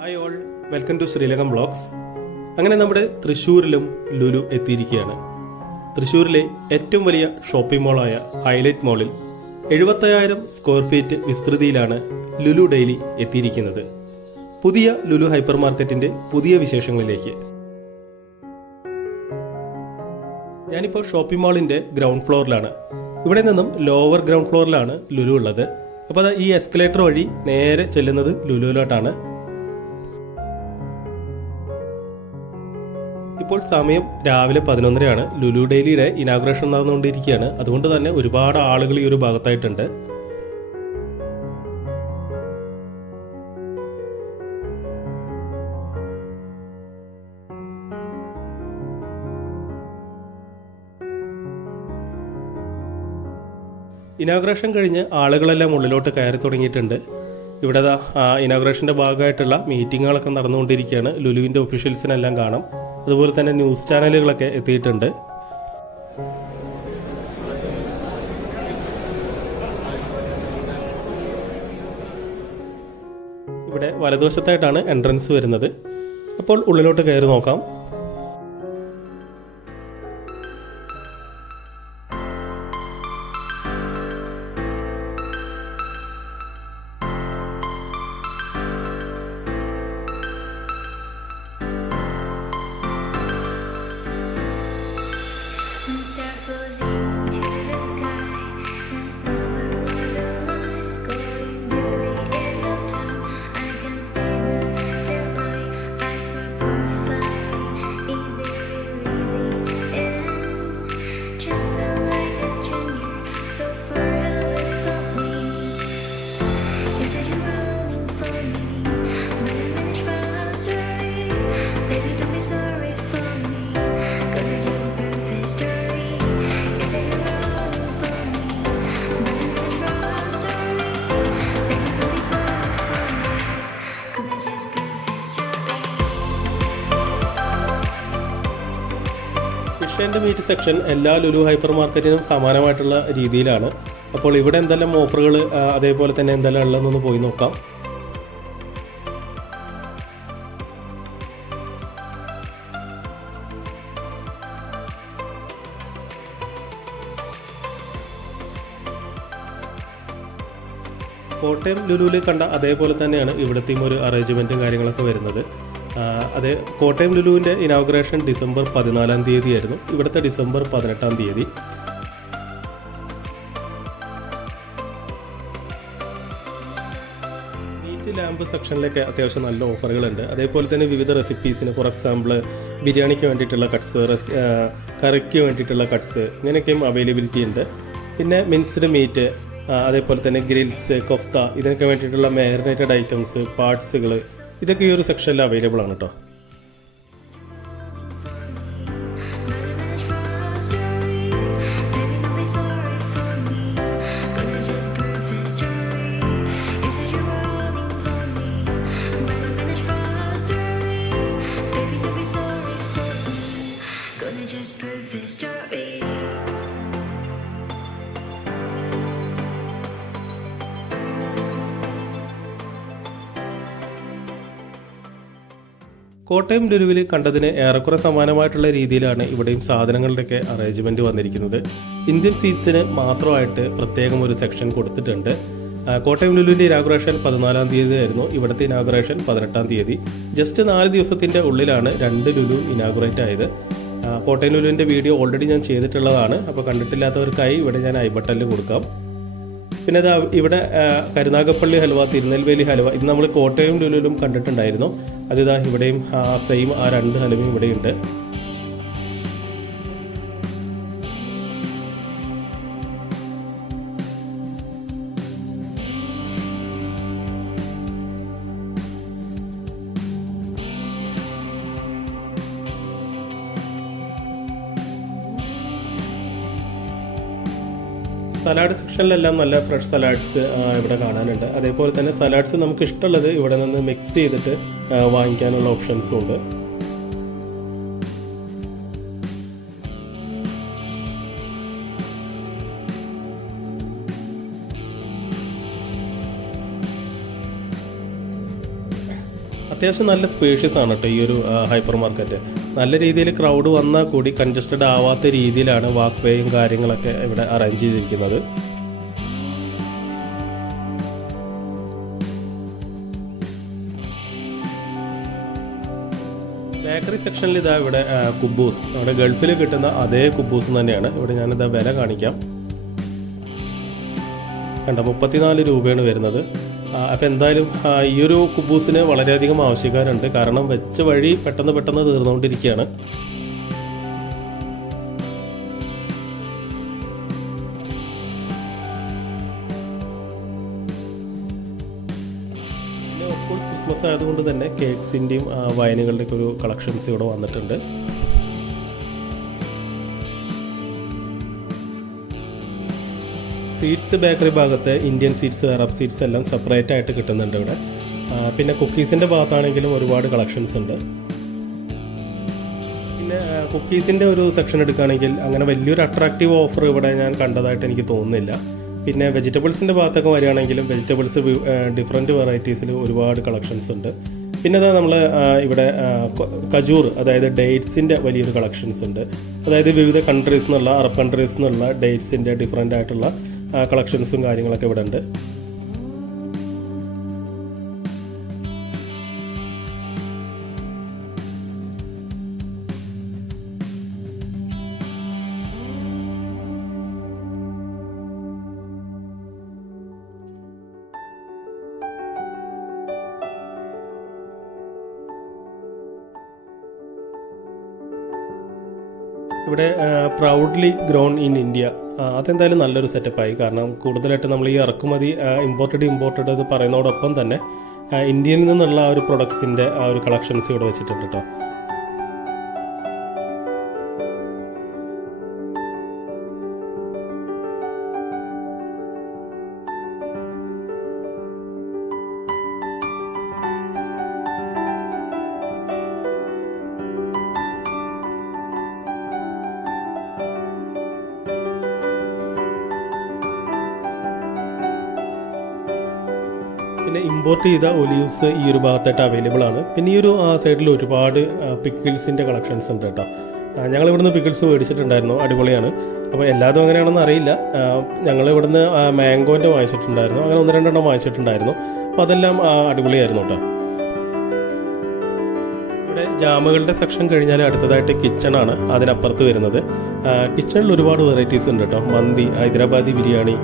Hi all, welcome to Sreelankam vlogs. അങ്ങനെ നമ്മുടെ തൃശ്ശൂരിലും ലുലു എത്തിയിരിക്കുകയാണ്. തൃശ്ശൂരിലെ ഏറ്റവും വലിയ ഷോപ്പിംഗ് മോളായ ഹൈലൈറ്റ് മോളിൽ 75,000 സ്ക്വയർ ഫീറ്റ് വിസ്തൃതിയിലാണ് ലുലു ഡെയിലി എത്തിയിരിക്കുന്നത്. പുതിയ ലുലു ഹൈപ്പർ മാർക്കറ്റിന്റെ പുതിയ വിശേഷങ്ങളിലേക്ക്. ഞാനിപ്പോൾ ഷോപ്പിംഗ് മാളിന്റെ ഗ്രൗണ്ട് ഫ്ലോറിലാണ്. ഇവിടെ നിന്നും ലോവർ ഗ്രൗണ്ട് ഫ്ലോറിലാണ് ലുലു ഉള്ളത്. അപ്പോൾ ഈ എസ്കലേറ്റർ വഴി നേരെ ചെല്ലുന്നത് ലുലുവിലോട്ടാണ്. ഇപ്പോൾ സമയം രാവിലെ 11:30 ലുലു ഡെയിലിയുടെ ഇനാഗുറേഷൻ നടന്നുകൊണ്ടിരിക്കുകയാണ്. അതുകൊണ്ട് തന്നെ ഒരുപാട് ആളുകൾ ഈ ഒരു ഭാഗത്തായിട്ടുണ്ട്. ഇനാഗുറേഷൻ കഴിഞ്ഞ് ആളുകളെല്ലാം ഉള്ളിലോട്ട് കയറി തുടങ്ങിയിട്ടുണ്ട്. ഇവിടെ ഇനാഗുറേഷന്റെ ഭാഗമായിട്ടുള്ള മീറ്റിങ്ങുകളൊക്കെ നടന്നുകൊണ്ടിരിക്കുകയാണ്. ലുലുവിന്റെ ഒഫീഷ്യൽസിനെല്ലാം കാണാം. അതുപോലെ തന്നെ ന്യൂസ് ചാനലുകളൊക്കെ എത്തിയിട്ടുണ്ട്. ഇവിടെ വലതുവശത്തായിട്ടാണ് എൻട്രൻസ് വരുന്നത്. അപ്പോൾ ഉള്ളിലോട്ട് കയറി നോക്കാം. ഫിഷ് ആൻഡ് മീറ്റ് സെക്ഷൻ എല്ലാ ലുലു ഹൈപ്പർ മാർക്കറ്റിനും സമാനമായിട്ടുള്ള രീതിയിലാണ്. അപ്പോൾ ഇവിടെ എന്തെല്ലാം ഓഫറുകൾ അതേപോലെ തന്നെ എന്തെല്ലാം ഉള്ളതെന്നൊന്ന് പോയി നോക്കാം. കോട്ടയം ലുലുവിൽ കണ്ട അതേപോലെ തന്നെയാണ് ഇവിടത്തെയും ഒരു അറേഞ്ച്മെൻറ്റും കാര്യങ്ങളൊക്കെ വരുന്നത്. അതെ, കോട്ടയം ലുലുവിൻ്റെ ഇനാഗുറേഷൻ ഡിസംബർ 14 ആയിരുന്നു. ഇവിടുത്തെ ഡിസംബർ 18. മീറ്റ് ലാമ്പ് സെക്ഷനിലേക്ക് അത്യാവശ്യം നല്ല ഓഫറുകളുണ്ട്. അതേപോലെ തന്നെ വിവിധ റെസിപ്പീസിന്, ഫോർ എക്സാമ്പിൾ ബിരിയാണിക്ക് വേണ്ടിയിട്ടുള്ള കട്ട്സ്, കറിക്ക് വേണ്ടിയിട്ടുള്ള കട്ട്സ്, ഇങ്ങനെയൊക്കെയും അവൈലബിലിറ്റി ഉണ്ട്. പിന്നെ മിൻസ്ഡ് മീറ്റ്, അതേപോലെ തന്നെ ഗ്രിൽസ്, കൊഫ്ത, ഇതിനൊക്കെ വേണ്ടിയിട്ടുള്ള മാരിനേറ്റഡ് ഐറ്റംസ്, പാർട്സുകൾ, ഇതൊക്കെ ഈ ഒരു സെക്ഷനിൽ അവൈലബിൾ ആണ് കേട്ടോ. കോട്ടയം ലുലുവിൽ കണ്ടതിന് ഏറെക്കുറെ സമാനമായിട്ടുള്ള രീതിയിലാണ് ഇവിടെയും സാധനങ്ങളുടെയൊക്കെ അറേഞ്ച്മെൻറ്റ് വന്നിരിക്കുന്നത്. ഇന്ത്യൻ സ്വീറ്റ്സിന് മാത്രമായിട്ട് പ്രത്യേകം ഒരു സെക്ഷൻ കൊടുത്തിട്ടുണ്ട്. കോട്ടയം ലുലുവിൻ്റെ ഇനാഗുറേഷൻ 14 ആയിരുന്നു. ഇവിടുത്തെ ഇനാഗുറേഷൻ 18. ജസ്റ്റ് 4 ദിവസത്തിൻ്റെ ഉള്ളിലാണ് 2 ലുലു ഇനാഗുറേറ്റ് ആയത്. കോട്ടയം ലുലുവിൻ്റെ വീഡിയോ ഓൾറെഡി ഞാൻ ചെയ്തിട്ടുള്ളതാണ്. അപ്പോൾ കണ്ടിട്ടില്ലാത്തവർക്കായി ഇവിടെ ഞാൻ ഐ ബട്ടണിൽ കൊടുക്കാം. പിന്നെ ഇവിടെ കരുനാഗപ്പള്ളി ഹൽവ, തിരുനെൽവേലി ഹൽവ, ഇത് നമ്മൾ കോട്ടയം ലുലുവിലും കണ്ടിട്ടുണ്ടായിരുന്നു. അതിതാ ഇവിടെയും സെയിം 2 ഹൽവയും ഇവിടെയുണ്ട്. സലാഡ് സെക്ഷനിലെല്ലാം നല്ല ഫ്രഷ് സലാഡ്സ് ഇവിടെ കാണാനുണ്ട്. അതേപോലെ തന്നെ സലാഡ്സ് നമുക്ക് ഇഷ്ടമുള്ളത് ഇവിടെ നിന്ന് മിക്സ് ചെയ്തിട്ട് വാങ്ങിക്കാനുള്ള ഓപ്ഷൻസും ഉണ്ട്. അത്യാവശ്യം നല്ല സ്പേഷ്യസ് ആണ് കേട്ടോ ഈ ഒരു ഹൈപ്പർ മാർക്കറ്റ്. നല്ല രീതിയിൽ ക്രൗഡ് വന്നാൽ കൂടി കൺജസ്റ്റഡ് ആവാത്ത രീതിയിലാണ് വാക്ക് വേയും കാര്യങ്ങളൊക്കെ ഇവിടെ അറേഞ്ച് ചെയ്തിരിക്കുന്നത്. ബേക്കറി സെക്ഷനിൽ ഇതാ ഇവിടെ കുബൂസ്, നമ്മുടെ ഗൾഫിൽ കിട്ടുന്ന അതേ കുബൂസ് തന്നെയാണ്. ഇവിടെ ഞാനിതാ വില കാണിക്കാം. കണ്ട 34 രൂപയാണ് വരുന്നത്. അപ്പോൾ എന്തായാലും ഈ ഒരു കുബൂസിന് വളരെയധികം ആവശ്യക്കാരുണ്ട്. കാരണം വെച്ച വഴി പെട്ടെന്ന് തീർന്നുകൊണ്ടിരിക്കുകയാണ്. ക്രിസ്മസ് ആയതുകൊണ്ട് തന്നെ കേക്ക്സിൻ്റെയും വൈനുകളുടെയൊക്കെ ഒരു കളക്ഷൻസ് ഇവിടെ വന്നിട്ടുണ്ട്. സ്വീറ്റ്സ് ബേക്കറി ഭാഗത്ത് ഇന്ത്യൻ സ്വീറ്റ്സ്, അറബ് സ്വീറ്റ്സ് എല്ലാം സെപ്പറേറ്റ് ആയിട്ട് കിട്ടുന്നുണ്ട് ഇവിടെ. പിന്നെ കുക്കീസിൻ്റെ ഭാഗത്താണെങ്കിലും ഒരുപാട് കളക്ഷൻസ് ഉണ്ട്. പിന്നെ കുക്കീസിൻ്റെ ഒരു സെക്ഷൻ എടുക്കുകയാണെങ്കിൽ അങ്ങനെ വലിയൊരു അട്രാക്റ്റീവ് ഓഫർ ഇവിടെ ഞാൻ കണ്ടതായിട്ട് എനിക്ക് തോന്നുന്നില്ല. പിന്നെ വെജിറ്റബിൾസിൻ്റെ ഭാഗത്തൊക്കെ വരികയാണെങ്കിലും വെജിറ്റബിൾസ് ഡിഫറെൻറ്റ് വെറൈറ്റീസിൽ ഒരുപാട് കളക്ഷൻസ് ഉണ്ട്. പിന്നെ അതാ നമ്മൾ ഇവിടെ കജൂർ, അതായത് ഡേറ്റ്സിൻ്റെ വലിയൊരു കളക്ഷൻസ് ഉണ്ട്. അതായത് വിവിധ കൺട്രീസ് നിന്നുള്ള, അറബ് കൺട്രീസ് നിന്നുള്ള ഡേറ്റ്സിൻ്റെ ഡിഫറെൻ്റ് ആയിട്ടുള്ള കളക്ഷൻസും കാര്യങ്ങളൊക്കെ ഇവിടെ ഉണ്ട്. ഇവിടെ പ്രൗഡ്ലി ഗ്രോൺ ഇൻ ഇന്ത്യ, അതെന്തായാലും നല്ലൊരു സെറ്റപ്പായി. കാരണം കൂടുതലായിട്ട് നമ്മൾ ഈ ഇറക്കുമതി ഇമ്പോർട്ടഡ് എന്ന് പറയുന്നതോടൊപ്പം തന്നെ ഇന്ത്യയിൽ നിന്നുള്ള ആ ഒരു പ്രൊഡക്ട്സിൻ്റെ ആ ഒരു കളക്ഷൻസ് ഇവിടെ വെച്ചിട്ടുണ്ട് കേട്ടോ. പിന്നെ ഇമ്പോർട്ട് ചെയ്ത ഒലീവ്സ് ഈ ഒരു ഭാഗത്തായിട്ട് അവൈലബിൾ ആണ്. പിന്നെ ഈ ഒരു സൈഡിൽ ഒരുപാട് പിക്കിൾസിൻ്റെ കളക്ഷൻസ് ഉണ്ട് കേട്ടോ. ഞങ്ങൾ ഇവിടുന്ന് പിക്കിൾസ് മേടിച്ചിട്ടുണ്ടായിരുന്നു, അടിപൊളിയാണ്. അപ്പോൾ എല്ലാതും അങ്ങനെയാണെന്ന് അറിയില്ല. ഞങ്ങൾ ഇവിടുന്ന് മാംഗോൻ്റെ വാങ്ങിച്ചിട്ടുണ്ടായിരുന്നു, അങ്ങനെ 1-2 എണ്ണം വാങ്ങിച്ചിട്ടുണ്ടായിരുന്നു. അപ്പോൾ അതെല്ലാം അടിപൊളിയായിരുന്നു കേട്ടോ. ഇവിടെ ജാമുകളുടെ സെക്ഷൻ കഴിഞ്ഞാൽ അടുത്തതായിട്ട് കിച്ചണാണ് അതിനപ്പുറത്ത് വരുന്നത്. കിച്ചണിൽ ഒരുപാട് വെറൈറ്റീസ് ഉണ്ട് കേട്ടോ. മന്തി, ഹൈദരാബാദി ബിരിയാണി,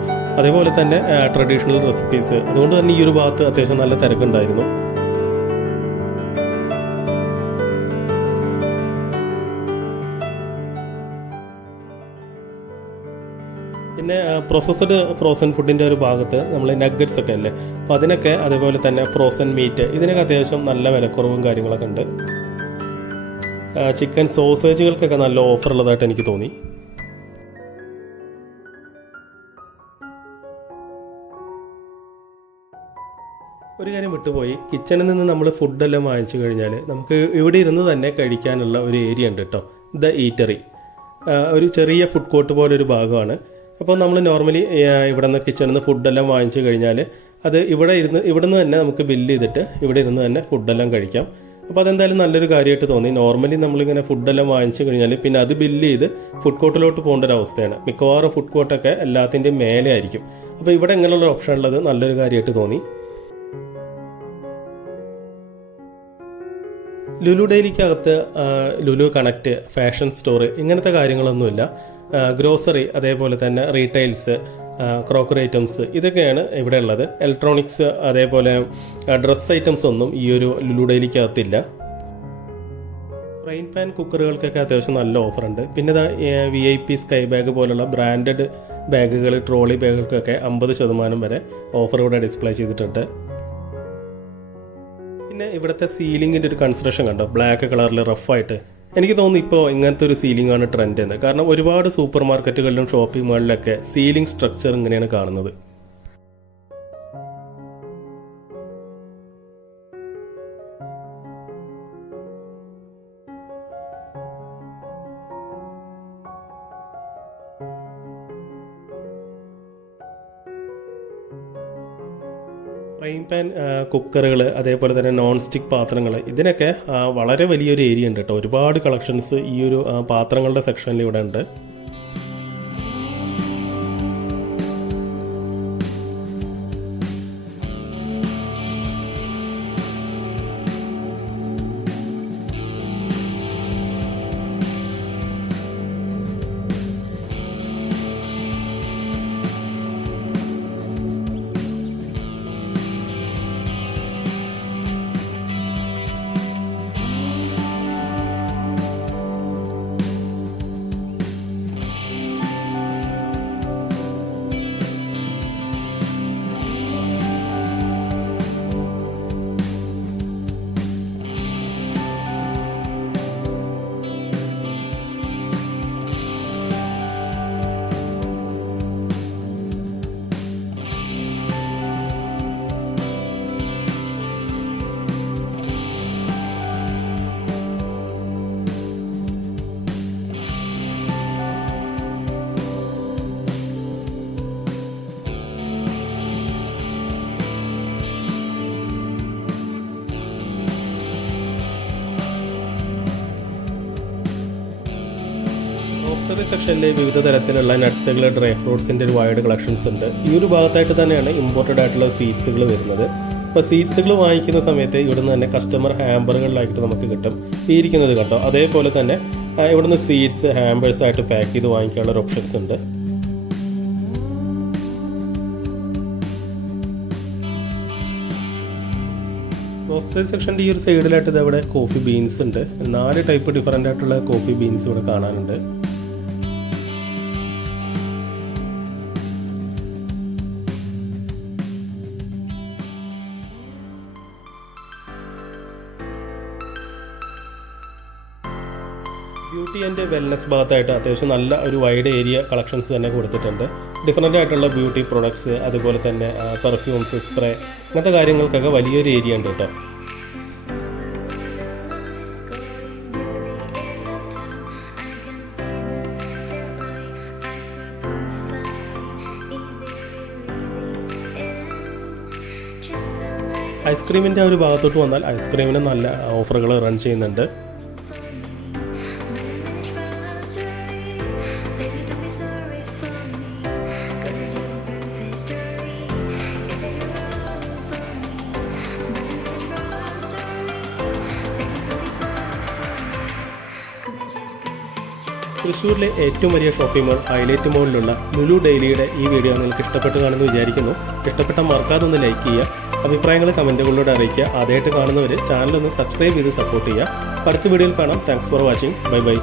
അതേപോലെ തന്നെ ട്രഡീഷണൽ റെസിപ്പീസ്. അതുകൊണ്ട് തന്നെ ഈ ഒരു ഭാഗത്ത് അത്യാവശ്യം നല്ല തിരക്കുണ്ടായിരുന്നു. പിന്നെ പ്രോസസ്ഡ് ഫ്രോസൺ ഫുഡിൻ്റെ ഒരു ഭാഗത്ത് നമ്മൾ നഗ്ഗറ്റ്സ് ഒക്കെ അല്ലേ, അപ്പോൾ അതിനൊക്കെ, അതേപോലെ തന്നെ ഫ്രോസൺ മീറ്റ്, ഇതിനൊക്കെ അത്യാവശ്യം നല്ല വിലക്കുറവും കാര്യങ്ങളൊക്കെ ഉണ്ട്. ചിക്കൻ സോസേജുകൾക്കൊക്കെ നല്ല ഓഫർ ഉള്ളതായിട്ട് എനിക്ക് തോന്നി. ഒരു കാര്യം വിട്ടുപോയി, കിച്ചണിൽ നിന്ന് നമ്മൾ ഫുഡെല്ലാം വാങ്ങിച്ചു കഴിഞ്ഞാൽ നമുക്ക് ഇവിടെ ഇരുന്ന് തന്നെ കഴിക്കാനുള്ള ഒരു ഏരിയ ഉണ്ട് കേട്ടോ. ദ ഈറ്ററി, ഒരു ചെറിയ ഫുഡ് കോർട്ട് പോലെ ഒരു ഭാഗമാണ്. അപ്പോൾ നമ്മൾ നോർമലി ഇവിടെ നിന്ന് കിച്ചണിൽ നിന്ന് ഫുഡെല്ലാം വാങ്ങിച്ചു കഴിഞ്ഞാൽ അത് ഇവിടെ നിന്ന് തന്നെ നമുക്ക് ബില്ല് ചെയ്തിട്ട് ഇവിടെ ഇരുന്ന് തന്നെ ഫുഡെല്ലാം കഴിക്കാം. അപ്പോൾ അതെന്തായാലും നല്ലൊരു കാര്യമായിട്ട് തോന്നി. നോർമലി നമ്മളിങ്ങനെ ഫുഡെല്ലാം വാങ്ങിച്ചു കഴിഞ്ഞാൽ പിന്നെ അത് ബില്ല് ചെയ്ത് ഫുഡ് കോർട്ടിലോട്ട് പോകേണ്ട ഒരു അവസ്ഥയാണ്. മിക്കവാറും ഫുഡ് കോർട്ടൊക്കെ എല്ലാത്തിൻ്റെയും മേലെ ആയിരിക്കും. അപ്പോൾ ഇവിടെ ഇങ്ങനെയുള്ള ഓപ്ഷൻ ഉള്ളത് നല്ലൊരു കാര്യമായിട്ട് തോന്നി. ലുലു ഡെയിലിക്കകത്ത് ലുലു കണക്റ്റ്, ഫാഷൻ സ്റ്റോർ, ഇങ്ങനത്തെ കാര്യങ്ങളൊന്നുമില്ല. ഗ്രോസറി, അതേപോലെ തന്നെ റീറ്റെയിൽസ്, ക്രോക്കറി ഐറ്റംസ്, ഇതൊക്കെയാണ് ഇവിടെ ഉള്ളത്. ഇലക്ട്രോണിക്സ്, അതേപോലെ ഡ്രസ് ഐറ്റംസ് ഒന്നും ഈ ഒരു ലുലു ഡെയിലിക്കകത്തില്ല. ഫ്രൈൻ പാൻ കുക്കറുകൾക്കൊക്കെ അത്യാവശ്യം നല്ല ഓഫറുണ്ട്. പിന്നെ VIP സ്കൈ ബാഗ് പോലുള്ള ബ്രാൻഡഡ് ബാഗുകൾ, ട്രോളി ബാഗുകൾക്കൊക്കെ 50% വരെ ഓഫർ ഇവിടെ ഡിസ്പ്ലേ ചെയ്തിട്ടുണ്ട്. പിന്നെ ഇവിടുത്തെ സീലിങ്ങിൻ്റെ ഒരു കൺസ്ട്രക്ഷൻ കണ്ടോ, ബ്ലാക്ക് കളറിൽ റഫായിട്ട്. എനിക്ക് തോന്നുന്നു ഇപ്പോൾ ഇങ്ങനത്തെ ഒരു സീലിംഗ് ആണ് ട്രെൻഡ് എന്ന്. കാരണം ഒരുപാട് സൂപ്പർ മാർക്കറ്റുകളിലും ഷോപ്പിംഗ് മാളിലൊക്കെ സീലിംഗ് സ്ട്രക്ചർ ഇങ്ങനെയാണ് കാണുന്നത്. ഫ്രൈ പാൻ, കുക്കറുകൾ, അതേപോലെ തന്നെ നോൺ സ്റ്റിക്ക് പാത്രങ്ങൾ, ഇതിനൊക്കെ വളരെ വലിയൊരു ഏരിയ ഉണ്ട് കേട്ടോ. ഒരുപാട് കളക്ഷൻസ് ഈ ഒരു പാത്രങ്ങളുടെ സെക്ഷനിൽ ഇവിടെ ഉണ്ട്. റോസ്റ്ററി സെക്ഷനിൽ വിവിധ തരത്തിലുള്ള നട്ട്സുകൾ, ഡ്രൈ ഫ്രൂട്ട്സിൻ്റെ ഒരു വൈഡ് കളക്ഷൻസ് ഉണ്ട്. ഈ ഒരു ഭാഗത്തായിട്ട് തന്നെയാണ് ഇമ്പോർട്ടഡ് ആയിട്ടുള്ള സീഡ്സുകൾ വരുന്നത്. അപ്പോൾ സീഡ്സുകൾ വാങ്ങിക്കുന്ന സമയത്ത് ഇവിടുന്ന് തന്നെ കസ്റ്റമർ ഹാമ്പറുകളിലായിട്ട് നമുക്ക് കിട്ടും. ഈ ഇരിക്കുന്നത് കേട്ടോ, അതേപോലെ തന്നെ ഇവിടുന്ന് സ്വീറ്റ്സ് ഹാമ്പേഴ്സായിട്ട് പാക്ക് ചെയ്ത് വാങ്ങിക്കാനുള്ള ഒരു ഓപ്ഷൻസ് ഉണ്ട്. റോസ്റ്ററി സെക്ഷൻ്റെ ഈ ഒരു സൈഡിലായിട്ട് ഇതവിടെ കോഫി ബീൻസ് ഉണ്ട്. 4 ടൈപ്പ് ഡിഫറൻ്റ് ആയിട്ടുള്ള കോഫി ബീൻസ് ഇവിടെ കാണാനുണ്ട്. ബ്യൂട്ടി ആൻഡ് വെൽനസ് ഭാഗത്തായിട്ട് അത്യാവശ്യം നല്ല ഒരു വൈഡ് ഏരിയ കളക്ഷൻസ് തന്നെ കൊടുത്തിട്ടുണ്ട്. ഡിഫറൻ്റ് ആയിട്ടുള്ള ബ്യൂട്ടി പ്രൊഡക്ട്സ്, അതുപോലെ തന്നെ പെർഫ്യൂംസ്, സ്പ്രേ, അങ്ങനത്തെ കാര്യങ്ങൾക്കൊക്കെ വലിയൊരു ഏരിയ ഉണ്ട് കേട്ടോ. ഐസ്ക്രീമിൻ്റെ ആ ഒരു ഭാഗത്തോട്ട് വന്നാൽ ഐസ്ക്രീമിന് നല്ല ഓഫറുകൾ റൺ ചെയ്യുന്നുണ്ട്. തൃശ്ശൂരിലെ ഏറ്റവും വലിയ ഷോപ്പിംഗ് മോൾ ഹൈലൈറ്റ് മോളിലുള്ള ലുലു ഡെയിലിയുടെ ഈ വീഡിയോ നിങ്ങൾക്ക് ഇഷ്ടപ്പെട്ട് കാണുമെന്ന് വിചാരിക്കുന്നു. ഇഷ്ടപ്പെട്ടാൽ മറക്കാതെ ഒന്ന് ലൈക്ക് ചെയ്യുക, അഭിപ്രായങ്ങൾ കമൻറ്റുകളിലൂടെ അറിയിക്കുക. ആദ്യമായിട്ട് കാണുന്നവർ ചാനലൊന്ന് സബ്സ്ക്രൈബ് ചെയ്ത് സപ്പോർട്ട് ചെയ്യുക. അടുത്ത വീഡിയോയിൽ കാണാം. Thanks for watching. Bye bye.